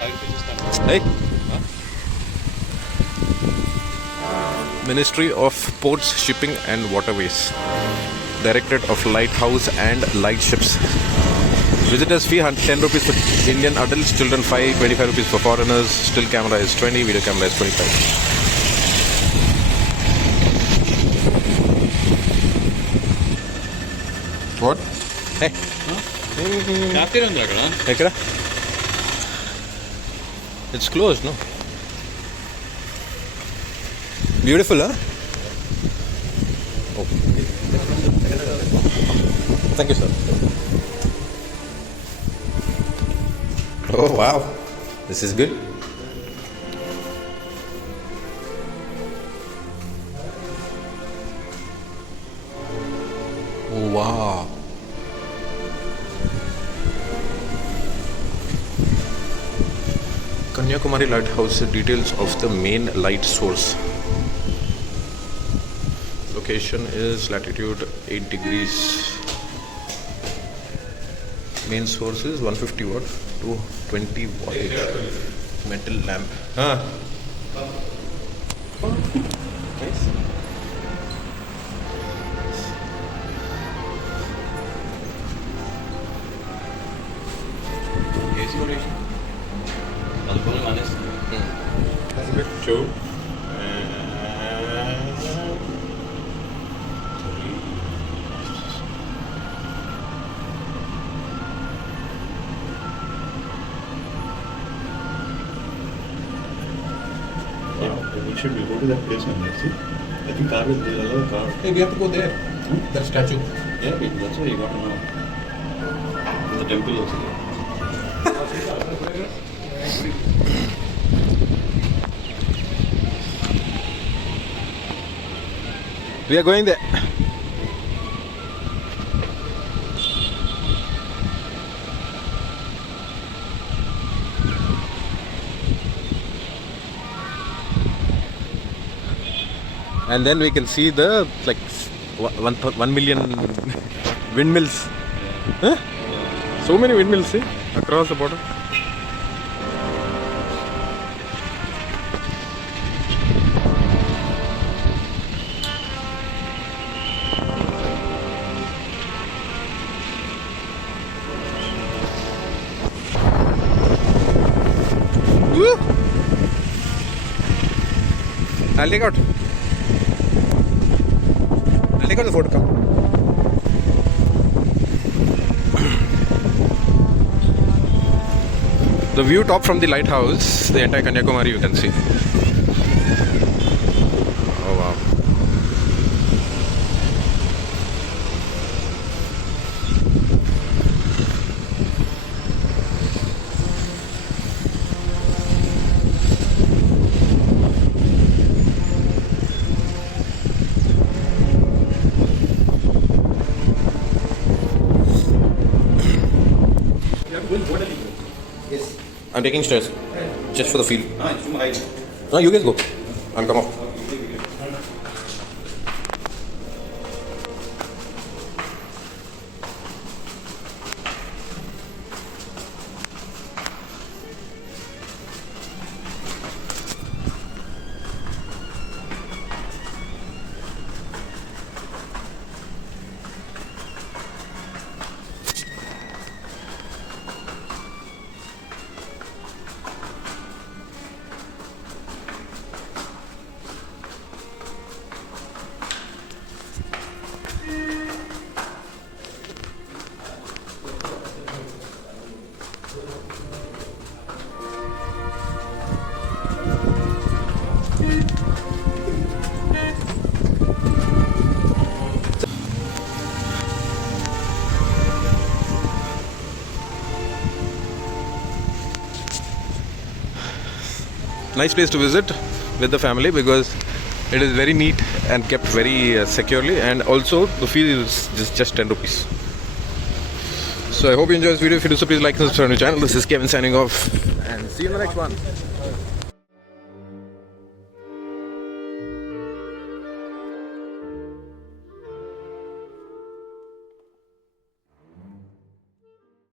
Hey. Ministry of Ports, Shipping and Waterways. Directorate of Lighthouse and Lightships. Visitors fee 10 rupees for Indian adults, children 5, 25 rupees for foreigners. Still camera is 20, video camera is 25. What? Hey. It's closed, no? Beautiful, huh? Oh. Thank you, sir. Oh, wow. This is good. Oh, wow. Kanyakumari Lighthouse, details of the main light source. Location is latitude 8 degrees. Main source is 150 watt to 20 wattage metal lamp. Nice. AC rotation. That's a bit show. Should we go to that place and see? I think car will be a car. Hey, we have to go there. That statue. Yeah, that's why you got to know. There's a temple also there. We are going there. And then we can see the 1 million windmills. Huh? So many windmills, see, across the border. Woo! I'll take out. Take out the photo, come. The view top from the lighthouse, the entire Kanyakumari you can see. Oh wow. Yes. I'm taking stairs. Just for the feel. No, you guys go. I'll come up. Nice place to visit with the family because it is very neat and kept very securely, and also the fee is just 10 rupees. So I hope you enjoyed this video. If you do so, please like and subscribe to the channel. This is Kevin signing off, and see you in the next one.